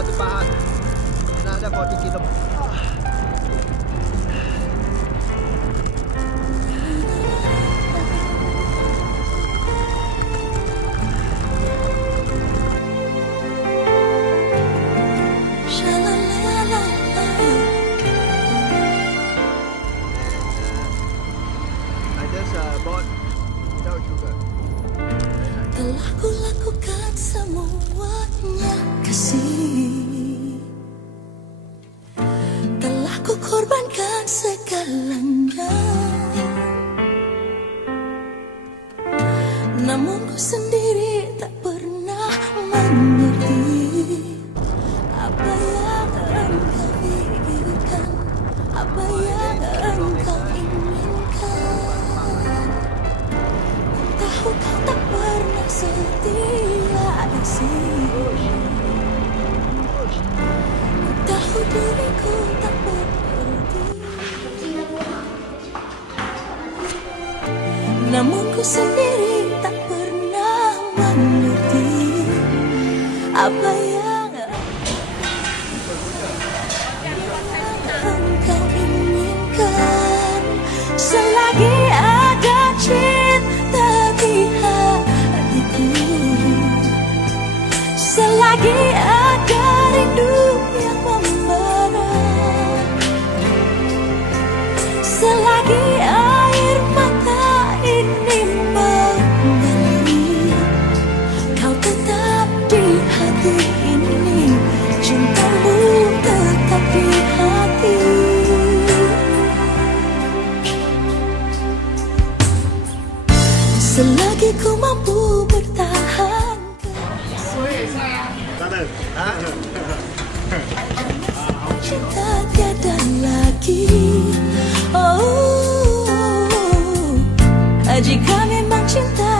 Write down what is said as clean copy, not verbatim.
Batu Pahat. Nak ada 40 km. I just bought without sugar. Telah kulakukan semuanya kasih, telah kukorbankan segalanya, namun ku sendiri tak pernah mengerti apa yang engkau pikirkan, apa yang engkau inginkan. Tahu kau tak pernah setia kasih, tahu diriku tak berarti, namun ku sendiri tak pernah mengerti apa yang engkau inginkan. Selagi ada cinta di hatiku, selagi ada rindu yang membara, selagi air mata ini mengalir, kau tetap di hati ini, cintamu tetap di hati. Selagi ku mampu bertahan, cinta tiada lagi. Oh, jika memang cinta